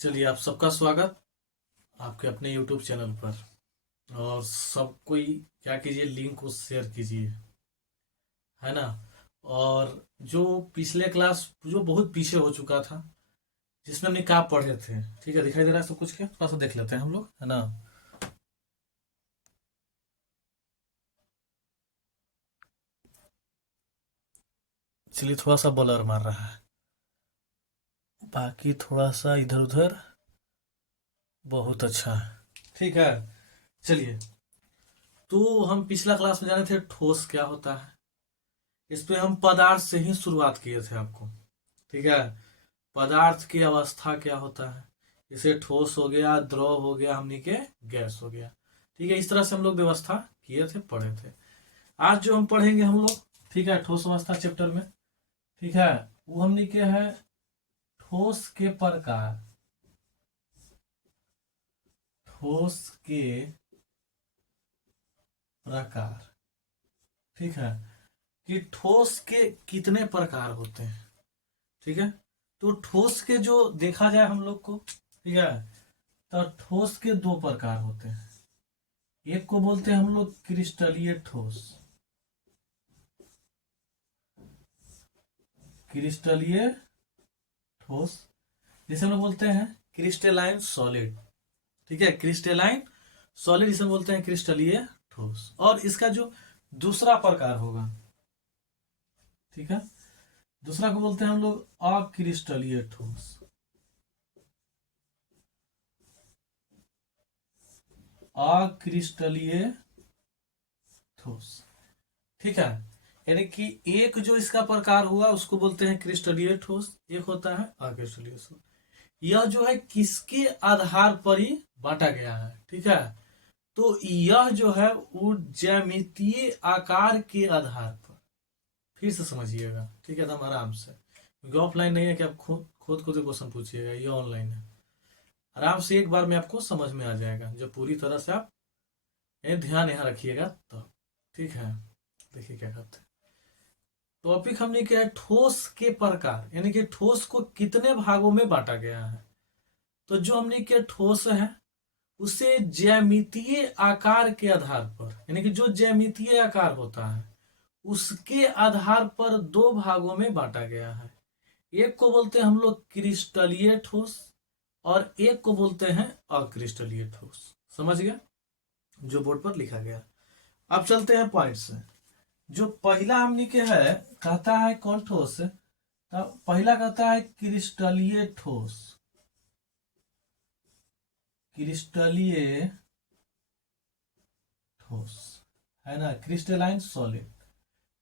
चलिए, आप सबका स्वागत आपके अपने YouTube चैनल पर। और सब कोई क्या कीजिए, लिंक को शेयर कीजिए, है ना। और जो पिछले क्लास जो बहुत पीछे हो चुका था, जिसमें हमने क्या पढ़े थे, ठीक है, दिखाई दे रहा है सब कुछ, क्या थोड़ा सा देख लेते हैं हम लोग, है ना। चलिए, थोड़ा सा ब्लर मार रहा है, बाकी थोड़ा सा इधर उधर। बहुत अच्छा, ठीक है। चलिए, तो हम पिछला क्लास में जाने थे ठोस क्या होता है। इस पे हम पदार्थ से ही शुरुआत किए थे आपको, ठीक है। पदार्थ की अवस्था क्या होता है, इसे ठोस हो गया, द्रव हो गया, हमनी के गैस हो गया, ठीक है। इस तरह से हम लोग व्यवस्था किए थे, पढ़े थे। आज जो हम पढ़ेंगे हम लोग, ठीक है, ठोस अवस्था चैप्टर में, ठीक है, वो हमनी के है ठोस के प्रकार। ठोस के प्रकार, ठीक है, कि ठोस के कितने प्रकार होते हैं, ठीक है। तो ठोस के जो देखा जाए हम लोग को, ठीक है, तो ठोस के दो प्रकार होते हैं। एक को बोलते हैं हम लोग क्रिस्टलीय ठोस। क्रिस्टलीय ठोस, जिसे हम लोग बोलते हैं क्रिस्टलाइन सॉलिड, ठीक है। क्रिस्टलाइन सॉलिड इसे बोलते हैं क्रिस्टलीय ठोस। और इसका जो दूसरा प्रकार होगा, ठीक है, दूसरा को बोलते हैं हम लोग अक्रिस्टलीय ठोस। अक्रिस्टलीय ठोस, ठीक है। यानी कि एक जो इसका प्रकार हुआ उसको बोलते हैं क्रिस्टलीय ठोस, एक होता है अक्रिस्टलीय ठोस। यह जो है किसके आधार पर ही बांटा गया है, ठीक है। तो यह जो है वो ज्यामितीय आकार के आधार पर, फिर से समझिएगा, ठीक है, एकदम आराम से, क्योंकि ऑफलाइन नहीं है कि आप खुद खुद खुद क्वेश्चन पूछिएगा, ये ऑनलाइन है। आराम से एक बार में आपको समझ में आ जाएगा, जब पूरी तरह से आप ध्यान यहाँ रखिएगा तो, ठीक है। देखिए क्या करते हैं। टॉपिक हमने किया है ठोस के प्रकार, यानी कि ठोस को कितने भागों में बांटा गया है। तो जो हमने किया ठोस है उसे ज्यामितीय आकार के आधार पर, यानी कि जो ज्यामितीय आकार होता है उसके आधार पर दो भागों में बांटा गया है। एक को बोलते हैं हम लोग क्रिस्टलीय ठोस और एक को बोलते हैं अक्रिस्टलीय ठोस। समझ गया, जो बोर्ड पर लिखा गया। अब चलते हैं पॉइंट से। जो पहला हमने के है कहता है कौन ठोस, तो पहला कहता है क्रिस्टलीय ठोस। क्रिस्टलीय ठोस, है ना, क्रिस्टलाइन सॉलिड।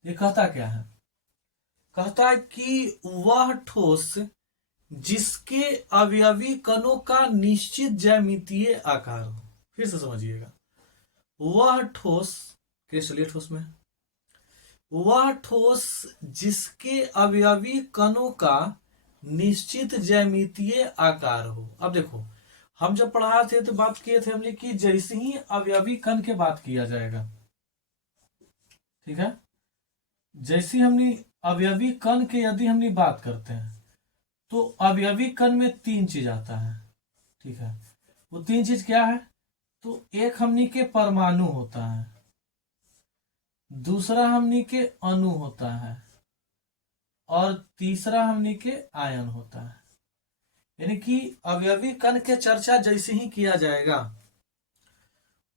ये कहता क्या है, कहता है कि वह ठोस जिसके अवयवी कणों का निश्चित ज्यामितीय आकार हो। फिर से समझिएगा, वह ठोस क्रिस्टलीय ठोस में, वह ठोस जिसके अवयवी कणों का निश्चित ज्यामितीय आकार हो। अब देखो, हम जब पढ़ा थे तो बात किए थे हमने कि जैसे ही अवयवी कण के बात किया जाएगा, ठीक है, जैसे हमने अवयवी कण के यदि हमने बात करते हैं तो अवयवी कण में तीन चीज आता है, ठीक है। वो तीन चीज क्या है, तो एक हमनी के परमाणु होता है, दूसरा हमनी के अणु होता है, और तीसरा हमनी के आयन होता है। यानी कि अवयवी कण के चर्चा जैसे ही किया जाएगा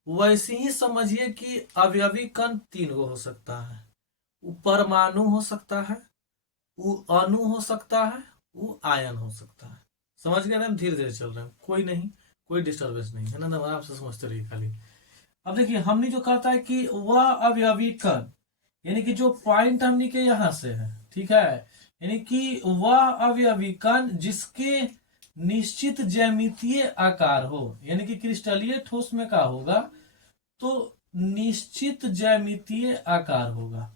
वैसे ही समझिए कि अवयवी कण तीन गो हो सकता है। वो परमाणु हो सकता है, वो अणु हो सकता है, वो आयन हो सकता है। समझ गए ना, हम धीरे धीरे चल रहे हैं, कोई नहीं, कोई डिस्टर्बेंस नहीं है ना, आराम से समझते रहिए खाली। अब देखिए, हमने जो कहता है कि वह अवयवी कण, यानी कि जो पॉइंट हमने के यहां से है, ठीक है, यानी कि वह अवयवी कण जिसके निश्चित ज्यामितीय आकार हो, यानी कि क्रिस्टलीय ठोस में का होगा, तो निश्चित ज्यामितीय आकार होगा।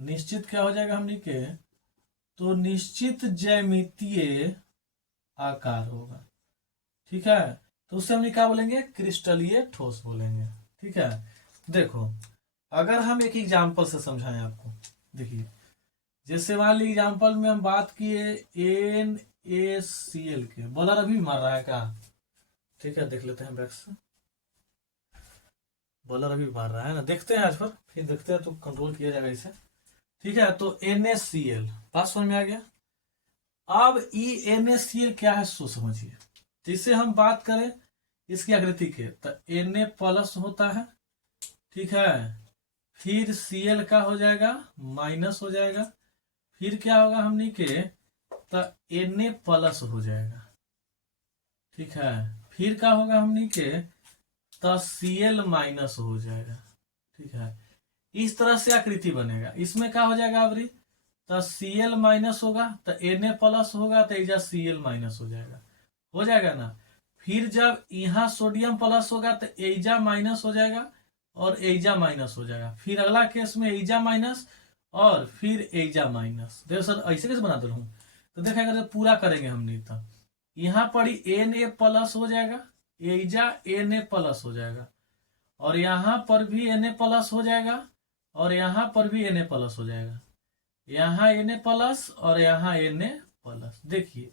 निश्चित क्या हो जाएगा हमने के, तो निश्चित ज्यामितीय आकार होगा, ठीक है। तो उससे हम क्या बोलेंगे, क्रिस्टलीय ठोस बोलेंगे, ठीक है। देखो, अगर हम एक एग्जांपल से समझाएं आपको, देखिए, जैसे मान ली एग्जांपल में हम बात किए NaCl के, बॉलर अभी मार रहा है क्या? ठीक है, देख लेते हैं बैक से। बॉलर अभी मार रहा है ना, देखते हैं आज पर, फिर देखते हैं तो कंट्रोल किया जाएगा इसे। ठीक है, तो NaCl बात समझ में आ गया। अब NaCl क्या है सो समझिए। जिससे हम बात करें इसकी आकृति के, तो Na प्लस होता है, ठीक है, फिर Cl का हो जाएगा माइनस हो जाएगा, फिर क्या होगा हमनी के, तो Na प्लस हो जाएगा, ठीक है, फिर क्या होगा हमनी के, तो Cl माइनस हो जाएगा, ठीक है। इस तरह से आकृति बनेगा। इसमें क्या हो जाएगा अबरी, तो Cl माइनस होगा, तो Na प्लस होगा, तो इजा Cl माइनस हो जाएगा ना। फिर जब यहाँ सोडियम प्लस होगा तो एजा माइनस हो जाएगा और एजा माइनस हो जाएगा। फिर अगला केस में एजा माइनस और फिर एजा माइनस। देखो सर ऐसे कैसे बना दे रहा हूँ, तो देखेंगे जब पूरा करेंगे हमने, तो यहाँ पर Na प्लस हो जाएगा, एजा Na प्लस हो जाएगा, और यहाँ पर भी Na प्लस हो जाएगा, और यहाँ पर भी Na प्लस हो जाएगा, यहाँ Na प्लस और यहाँ Na प्लस। देखिए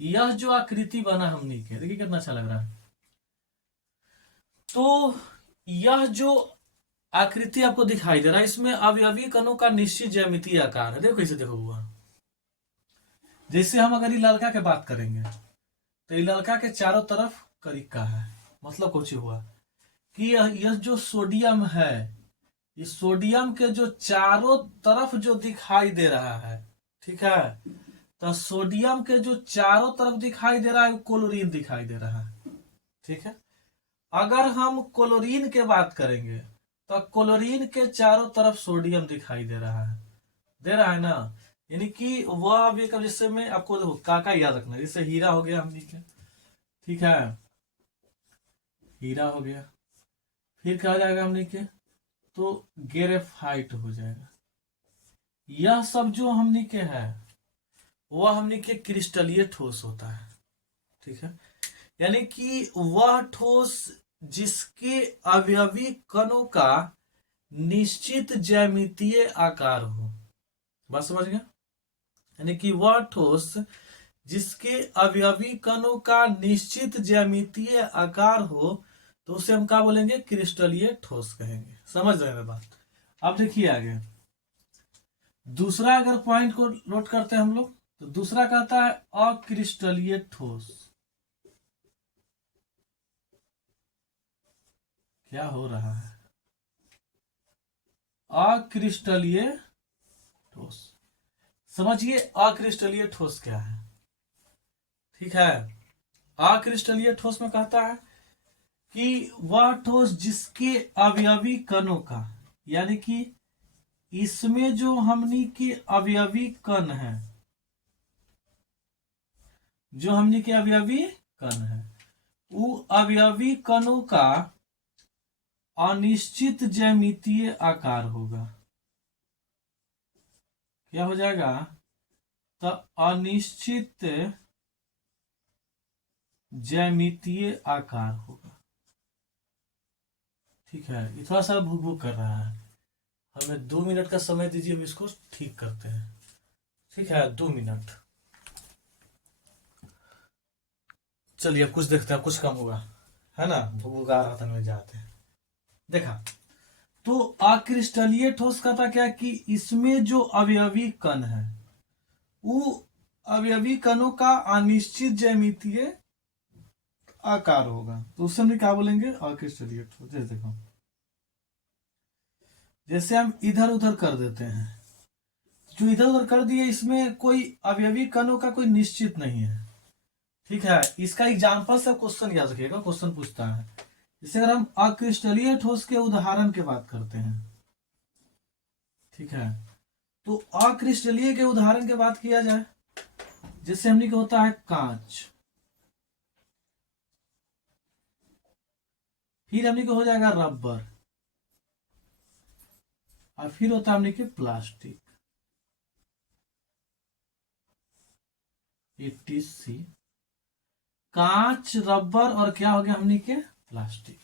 यह जो आकृति बना हमने के, देखिए कितना अच्छा लग रहा है। तो यह जो आकृति आपको दिखाई दे रहा है, इसमें अवयवी कणों का निश्चित ज्यामितीय आकार है। देखो कैसे, देखो हुआ जैसे हम अगर ये लड़का के बात करेंगे, तो ये लड़का के चारों तरफ करिका है, मतलब कुछ हुआ कि यह जो सोडियम है, इस सोडियम के जो चारों तरफ जो दिखाई दे रहा है, ठीक है, तो सोडियम के जो चारों तरफ दिखाई दे रहा है क्लोरीन दिखाई दे रहा है, ठीक है। अगर हम क्लोरीन के बात करेंगे तो क्लोरीन के चारों तरफ सोडियम दिखाई दे रहा है ना। यानी कि वह अभी कब, जिससे मैं आपको देखो काका याद रखना, जैसे हीरा हो गया हमने के, ठीक है, हीरा हो गया, फिर क्या हो जाएगा हमने के, तो ग्रेफाइट हो जाएगा। यह सब जो हमने के है वह हमने के क्रिस्टलीय ठोस होता है, ठीक है। यानी कि वह ठोस जिसके अवयवी कणों का निश्चित ज्यामितीय आकार हो। बात समझ गया? यानी कि वह ठोस जिसके अवयवी कणों का निश्चित ज्यामितीय आकार हो, तो उसे हम क्या बोलेंगे, क्रिस्टलीय ठोस कहेंगे। समझ रहे हैं बात? अब देखिए आगे दूसरा अगर पॉइंट को नोट करते हैं हम लोग, तो दूसरा कहता है अक्रिस्टलीय ठोस। क्या हो रहा है, अक्रिस्टलीय ठोस। समझिए अक्रिस्टलीय ठोस क्या है, ठीक है। अक्रिस्टलीय ठोस में कहता है कि वह ठोस जिसके अवयवी कणों का, यानी कि इसमें जो हमनी के अवयवी कण है, जो हमनी के अवयवी कण है, वो अवयवी कणों का अनिश्चित ज्यामितीय आकार होगा। क्या हो जाएगा, तो अनिश्चित ज्यामितीय आकार होगा, ठीक है। ये थोड़ा सा भूक भूक कर रहा है, हमें 2 मिनट का समय दीजिए, हम इसको ठीक करते हैं, ठीक है। 2 मिनट, चलिए अब कुछ देखते हैं, कुछ कम हुआ है ना, भूख आ रहा था, मैं जाते हैं। देखा, तो अक्रिस्टलीय ठोस का था क्या कि इसमें जो अवयवी कण है वो अवयवी कणों का अनिश्चित ज्यामितीय आकार होगा, तो उससे हम क्या बोलेंगे, अक्रिस्टलीय ठोस। जैसे देखो, जैसे हम इधर उधर कर देते हैं, जो इधर उधर कर दिए इसमें कोई अवयवी कणों का कोई निश्चित नहीं है, ठीक है। इसका एग्जाम्पल से क्वेश्चन याद रखिएगा, क्वेश्चन पूछता है। जैसे अगर हम अक्रिस्टलीय ठोस के उदाहरण की बात करते हैं, ठीक है, तो अक्रिस्टलीय के उदाहरण की बात किया जाए, जैसे हमने क्या होता है कांच, फिर हमने को हो जाएगा रबर, और फिर होता है हमने के प्लास्टिक, ETC। कांच, रबर और क्या हो गया हमने के, प्लास्टिक।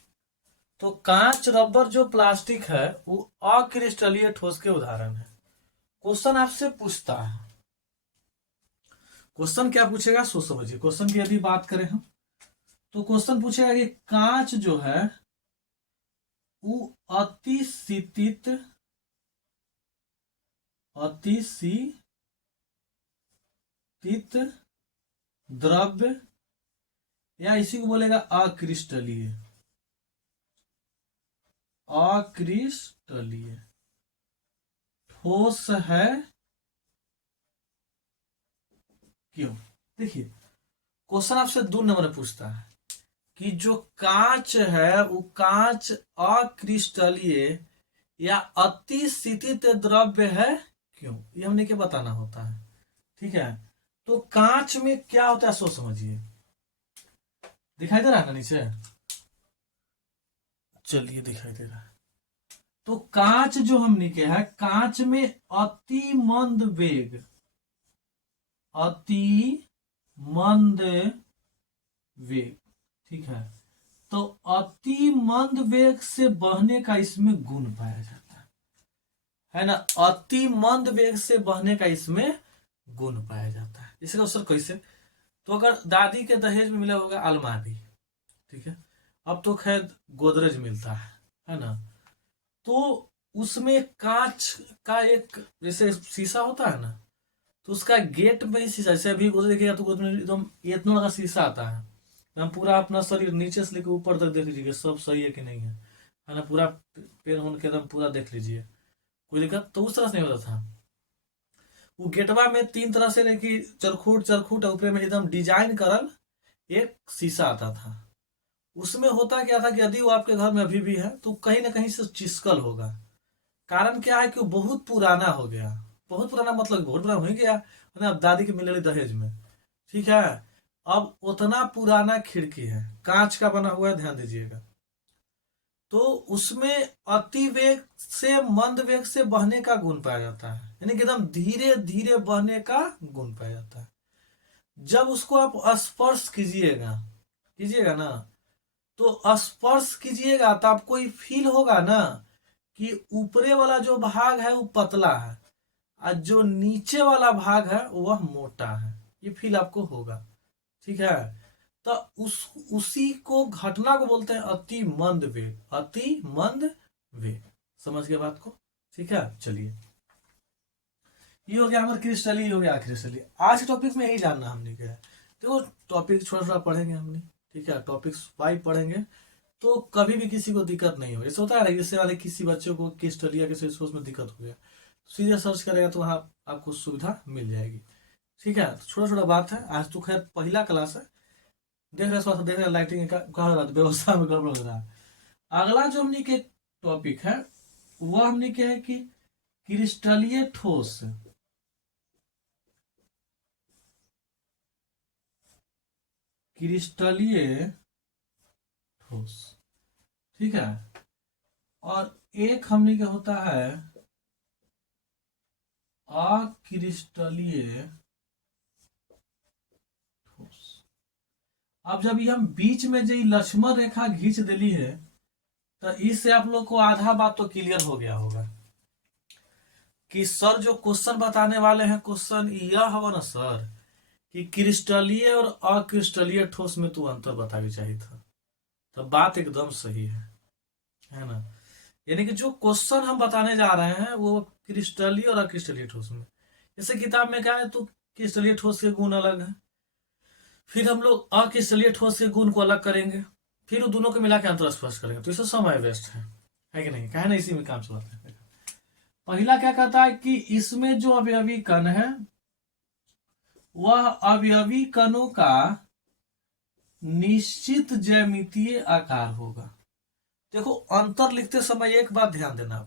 तो कांच, रबर जो प्लास्टिक है वो अक्रिस्टलीय ठोस के उदाहरण है। क्वेश्चन आपसे पूछता है क्वेश्चन क्या पूछेगा सो समझिए। क्वेश्चन की यदि बात करें हम, तो क्वेश्चन पूछेगा कि कांच जो है वो अतिशीतित द्रव्य, या इसी को बोलेगा अक्रिस्टलीय, ठोस है क्यों। देखिए क्वेश्चन आपसे 2 नंबर में पूछता है कि जो कांच है वो कांच अक्रिस्टलीय या अतिशीतित द्रव्य है क्यों, ये हमने क्या बताना होता है। ठीक है, तो कांच में क्या होता है सोच समझिए। दिखाई दे रहा है ना नीचे, चलिए दिखाई दे रहा है। तो कांच जो हमने क्या है, कांच में अति मंद वेग, अति मंद वेग, ठीक है, तो अति मंद वेग से बहने का इसमें गुण पाया जाता है ना। अति मंद वेग से बहने का इसमें गुण पाया जाता है। इसका अवसर कैसे, तो अगर दादी के दहेज में मिला होगा अलमारी, ठीक है, अब तो खैर गोदरेज मिलता है ना, तो उसमें कांच का एक जैसे शीशा होता है ना, तो उसका गेट में ही शीशा, जैसे अभी गोदरेज देखिएगा तो गोदरेज में एकदम इतना का शीशा आता है, हम पूरा अपना शरीर नीचे से लेकर ऊपर तक देख लीजिए सब सही है कि नहीं है ना, पूरा पेन होने के एकदम पूरा देख लीजिए, कोई दिक्कत तो उस तरह से नहीं होता था। वो गेटवा में 3 तरह से नहीं कि चरखूट चरखूट ऊपर में एकदम डिजाइन करल एक शीशा आता था। उसमें होता क्या था कि यदि वो आपके घर में अभी भी है तो कहीं ना कहीं से चिस्कल होगा। कारण क्या है कि वो बहुत पुराना हो गया, बहुत पुराना मतलब बहुत पुराना हो ही गया है ना, अब दादी के मिले दहेज में, ठीक है। अब उतना पुराना खिड़की है, कांच का बना हुआ है, ध्यान दीजिएगा, तो उसमें अति वेग से मंद वेग से बहने का गुण पाया जाता है, यानी कि एकदम धीरे धीरे बहने का गुण पाया जाता है। जब उसको आप स्पर्श कीजिएगा कीजिएगा ना, तो स्पर्श कीजिएगा तो आपको ये फील होगा ना कि ऊपरे वाला जो भाग है वो पतला है और जो नीचे वाला भाग है वह मोटा है, ये फील आपको होगा, ठीक है। तो उसी को घटना को बोलते हैं अति मंद वेग, अति मंद वेग, समझ गए बात को, ठीक है। चलिए ये हो गया हमारे क्रिस्टली, हो गया क्रिस्टली। आज के टॉपिक में यही जानना हमने क्या है, देखो टॉपिक छोटा छोटा पढ़ेंगे हमने, ठीक है, टॉपिक्स वाइज पढ़ेंगे तो कभी भी किसी को दिक्कत नहीं हो। ऐसा होता है जैसे वाले किसी बच्चे को क्रिस्टल या किसी सोच में दिक्कत हो गया, सीधे सर्च करेगा तो वहाँ आपको सुविधा मिल जाएगी, ठीक है। तो छोटा छोटा बात है, आज तो खैर पहला क्लास है, देख रहे स्वास्थ्य देख रहे लाइटिंग का व्यवस्था में गड़बड़ हो रहा है। अगला जो हमने के टॉपिक है वह हमने क्या है कि क्रिस्टलीय ठोस, क्रिस्टलीय ठोस, ठीक है। और एक हमने क्या होता है अक्रिस्टलीय ठोस। अब जब ये हम बीच में जो लक्ष्मण रेखा खींच दिली है तो इससे आप लोग को आधा बात तो क्लियर हो गया होगा कि सर जो क्वेश्चन बताने वाले हैं, क्वेश्चन यह हवा ना सर कि क्रिस्टलीय और अक्रिस्टलीय ठोस में तो अंतर बता के चाहिए था, तो बात एकदम सही है ना। यानी कि जो क्वेश्चन हम बताने जा रहे हैं वो क्रिस्टलीय और अक्रिस्टलीय ठोस में, जैसे किताब में क्या है तो क्रिस्टलीय ठोस के गुण अलग है, फिर हम लोग अक्रिस्टलीय ठोस के गुण को अलग करेंगे, फिर वो दोनों को मिला के अंतर स्पष्ट करेंगे, तो इससे समय वेस्ट है कि नहीं, कहे ना इसी में काम चलाते हैं। पहला क्या कहता है कि इसमें जो अवयवी कण है वह अवयवी कणों का निश्चित ज्यामितीय आकार होगा। देखो अंतर लिखते समय एक बात ध्यान देना,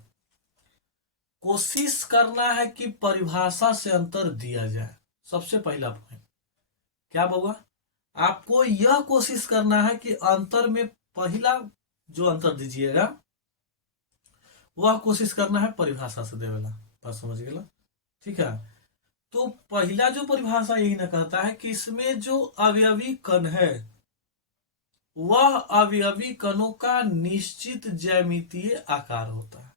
कोशिश करना है कि परिभाषा से अंतर दिया जाए, सबसे पहला पॉइंट क्या होगा, आपको यह कोशिश करना है कि अंतर में पहला जो अंतर दीजिएगा वह कोशिश करना है परिभाषा से देवेला, बात समझ गया, ठीक है। तो पहला जो परिभाषा यही ना कहता है कि इसमें जो अवयवी कण है वह अवयवी कणों का निश्चित ज्यामितीय आकार होता है,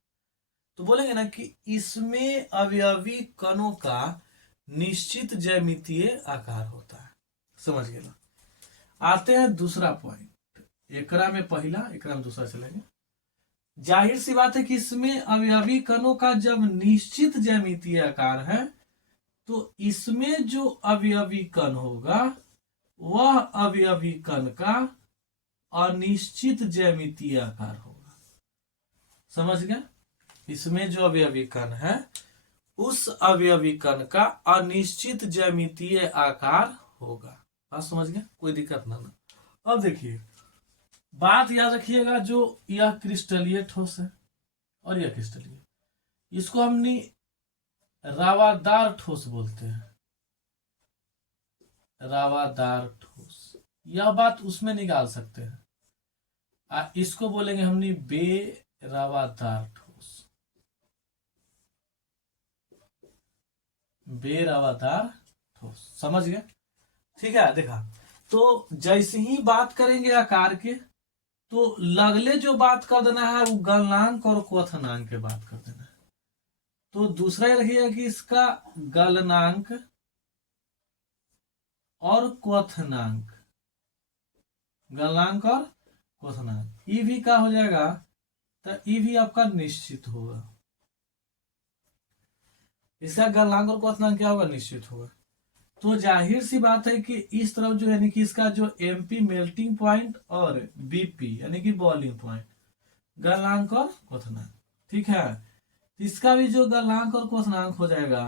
तो बोलेंगे ना कि इसमें अवयवी कणों का निश्चित ज्यामितीय आकार होता है। समझ गए ना। आते हैं दूसरा पॉइंट, एकरा में पहला, एकरा में दूसरा चलेंगे। जाहिर सी बात है कि इसमें अवयवी कणों का जब निश्चित ज्यामितीय आकार है तो इसमें जो अवयवी कण होगा वह अवयवी कण का अनिश्चित ज्यामितीय आकार होगा। समझ गया। इसमें जो अवयवी कण है उस अवयवी कण का अनिश्चित ज्यामितीय आकार होगा। बात समझ गया, कोई दिक्कत ना। अब देखिए, बात याद रखिएगा, जो यह क्रिस्टलीय ठोस है और यह क्रिस्टलीय, इसको हमने रावादार ठोस बोलते हैं। रावादार ठोस, यह बात उसमें निकाल सकते हैं। इसको बोलेंगे हमने बेरावादार ठोस। बेरावादार ठोस, समझ गए। ठीक है, देखा। तो जैसे ही बात करेंगे आकार के तो लगले जो बात कर देना है वो गलनांक और क्वथनांक के बात कर देना है। तो दूसरा ये रखिएगा कि इसका गलनांक और क्वथनांक, गलनांक और क्वथनांक, ये भी क्या हो जाएगा, तो ये भी आपका निश्चित होगा। इसका गलनांक और क्वथनांक क्या होगा, निश्चित होगा। तो जाहिर सी बात है कि इस तरफ जो यानी कि इसका जो एमपी मेल्टिंग पॉइंट और बीपी यानी कि बॉइलिंग पॉइंट, गलनांक और क्वथनांक, ठीक है। इसका भी जो गलनांक और क्वथनांक हो जाएगा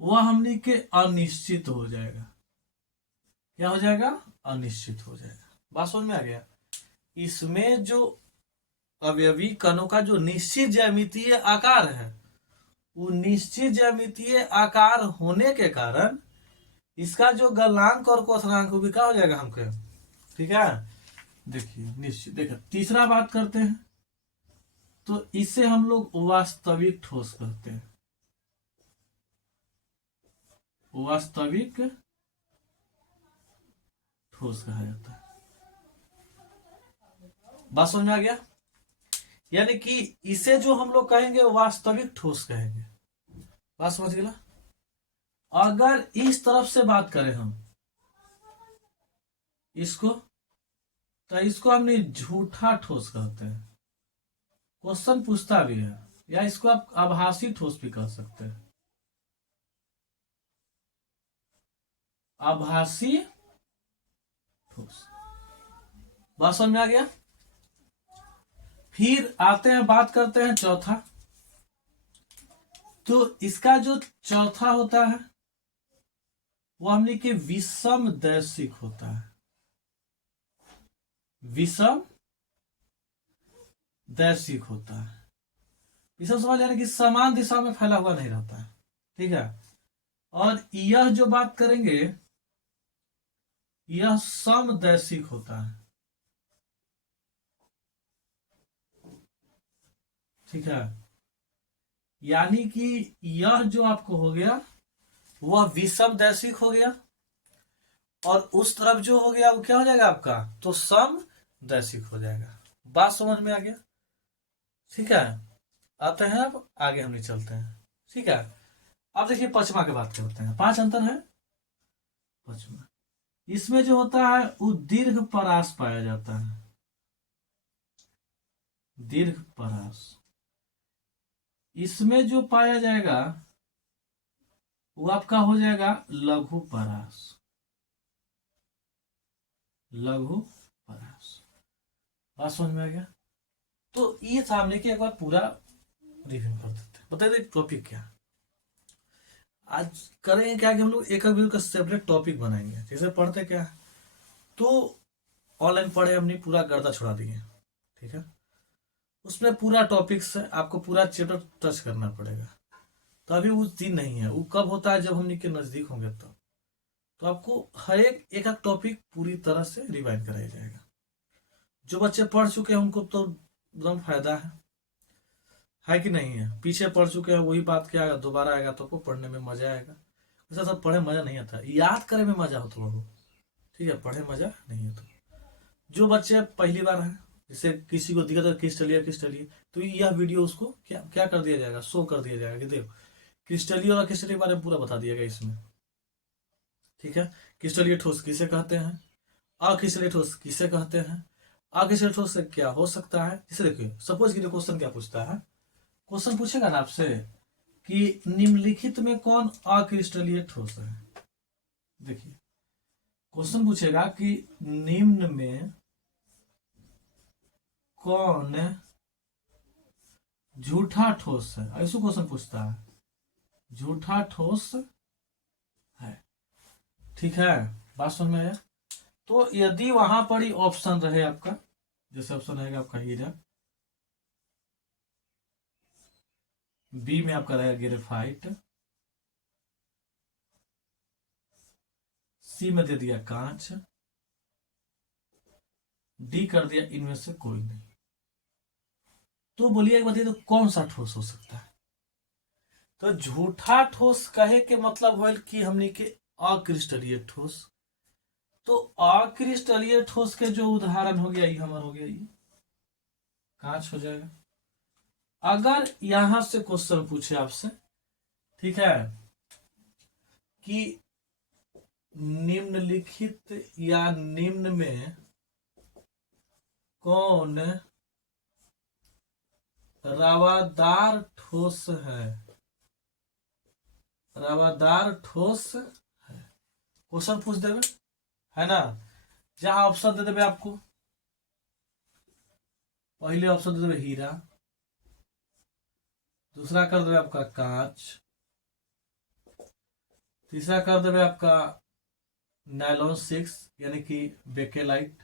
वह हमने के अनिश्चित हो जाएगा। क्या हो जाएगा, अनिश्चित हो जाएगा। बात समझ में आ गया। इसमें जो अवयवी कणों का जो निश्चित ज्यामितीय आकार है वो निश्चित ज्यामितीय आकार होने के कारण इसका जो गलनांक और क्वथनांक भी क्या हो जाएगा हमको, ठीक है। देखिए निश्चित, देखिए तीसरा बात करते हैं तो इसे हम लोग वास्तविक ठोस कहते हैं। वास्तविक ठोस कहा जाता है। बात समझ में आ गया। यानी कि इसे जो हम लोग कहेंगे वास्तविक ठोस कहेंगे। बात समझ गया। अगर इस तरफ से बात करें हम इसको, तो इसको हमने झूठा ठोस कहते हैं। क्वेश्चन पूछता भी है, या इसको आप आभासी ठोस भी कह सकते हैं। आभासी ठोस। बात समझ में आ गया। फिर आते हैं, बात करते हैं चौथा। तो इसका जो चौथा होता है वो हमने के विषम दैशिक होता है। विषम दैशिक होता है। विषम समझ यानी कि समान दिशा में फैला हुआ नहीं रहता है, ठीक है। और यह जो बात करेंगे यह समदैशिक होता है, ठीक है। यानी कि यह जो आपको हो गया वह विषम दैशिक हो गया और उस तरफ जो हो गया वो क्या हो जाएगा आपका, तो सम दैशिक हो जाएगा। बात समझ में आ गया, ठीक है। आते हैं अब आगे, हम नहीं चलते हैं, ठीक है। अब देखिए पचमा की बात करते हैं। 5 अंतर है पचमा। इसमें जो होता है वो दीर्घ परास पाया जाता है। दीर्घ परास इसमें जो पाया जाएगा वो आपका हो जाएगा लघु परास। लघु परास। बात समझ में आ गया। तो ये सामने की एक बार पूरा रिव्यू कर देते हैं। बताइए टॉपिक क्या आज करेंगे, क्या कि हम लोग एक वीडियो का सेपरेट टॉपिक बनाएंगे। जैसे पढ़ते क्या है, तो ऑनलाइन पढ़े हमने पूरा गर्दा छुड़ा दिए, ठीक है। उसमें पूरा टॉपिक से आपको पूरा चैप्टर टच करना पड़ेगा। तो अभी उस दिन नहीं है, वो कब होता है जब हमने के नजदीक होंगे तब। तो आपको हर एक टॉपिक पूरी तरह से रिवाइंड कराया जाएगा। जो बच्चे पढ़ चुके हैं उनको तो एकदम फायदा है कि नहीं है। पीछे पढ़ चुके हैं वही बात क्या आएगा, दोबारा आएगा तो आपको पढ़ने में मजा आएगा। ऐसा सब पढ़े मजा नहीं आता, याद करे में मजा हो थोड़ा बहुत, ठीक है। पढ़े मजा नहीं आता। जो बच्चे पहली बार है, जैसे किसी को दिक्कत है क्रिस्टलीय, तो यह वीडियो उसको क्या क्या कर दिया जाएगा, शो कर दिया जाएगा कि देखो क्रिस्टलीय और अक्रिस्टलीय के बारे में पूरा बता दिया गया इसमें। ठीक है, क्रिस्टलीय ठोस किसे कहते हैं, अक्रिस्टलीय ठोस किसे कहते हैं, अक्रिस्टलीय ठोस से क्या हो सकता है। जैसे देखिए सपोज कि क्वेश्चन क्या पूछता है, क्वेश्चन पूछेगा ना आपसे कि निम्नलिखित में कौन अक्रिस्टलीय ठोस है। देखिए क्वेश्चन पूछेगा कि निम्न में कौन झूठा ठोस है, ऐसा क्वेश्चन पूछता है, झूठा ठोस है। ठीक है, बात समझ में आया। तो यदि वहां पर ही ऑप्शन रहे आपका, जैसे ऑप्शन रहेगा आपका हीरा, बी में आपका रहेगा ग्रेफाइट, सी में दे दिया कांच, डी कर दिया इनमें से कोई नहीं, तो बोलिए एक बताइए तो कौन सा ठोस हो सकता है। तो झूठा ठोस कहे के मतलब होल कि हमने के अक्रिस्टलीय ठोस। तो अक्रिस्टलीय ठोस के जो उदाहरण हो गया ये हमारा हो गया, ये कांच हो जाएगा। अगर यहां से क्वेश्चन पूछे आपसे, ठीक है, कि निम्नलिखित या निम्न में कौन रवादार ठोस है, रवादार ठोस है, क्वेश्चन पूछ देवे है ना। जहां ऑप्शन दे देवे आपको, पहले ऑप्शन दे देवे हीरा, दूसरा कर देवे आपका कांच, तीसरा कर देवे आपका नायलॉन 6 यानी कि बेकेलाइट,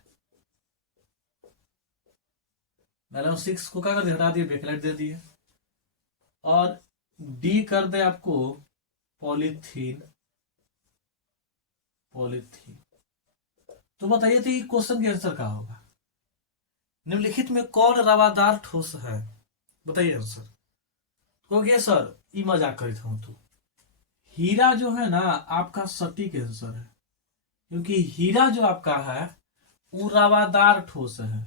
नायलॉन 6 को क्या कर दिया, हटा दिए, बेकेलाइट दे दिए, और डी कर दे आपको पॉलीथीन, पॉलीथीन। तो बताइए तो ये क्वेश्चन के आंसर क्या होगा, निम्नलिखित में कौन रवादार ठोस है, बताइए आंसर। कहोगे सर ये मजाक करी था तू, हीरा जो है ना आपका सटीक आंसर है, क्योंकि हीरा जो आपका है वो रवादार ठोस है।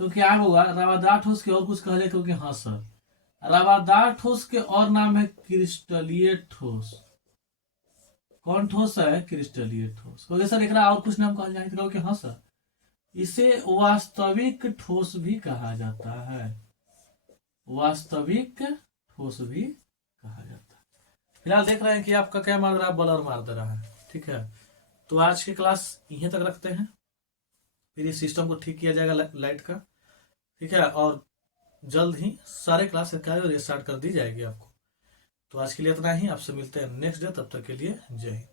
क्योंकि आप होगा रवादार ठोस के और कुछ कह रहे, क्योंकि हाँ सर रवादार ठोस के और नाम है क्रिस्टलीय ठोस। कौन ठोस है, क्रिस्टलीय ठोस। क्योंकि सर एक और कुछ नाम कहा जाए, तो कहोगे हाँ सर इसे वास्तविक ठोस भी कहा जाता है, वास्तविक ठोस भी कहा जाता है। फिलहाल देख रहे हैं कि आपका क्या मार रहा है, बलर मार दे रहा है। ठीक है, तो आज की क्लास यहीं तक रखते हैं, फिर इस सिस्टम को ठीक किया जाएगा लाइट का। ठीक है, और जल्द ही सारे क्लास रिस्टार्ट कर दी जाएगी आपको। तो आज के लिए इतना ही, आपसे मिलते हैं नेक्स्ट डे, तब तक के लिए जय हिंद।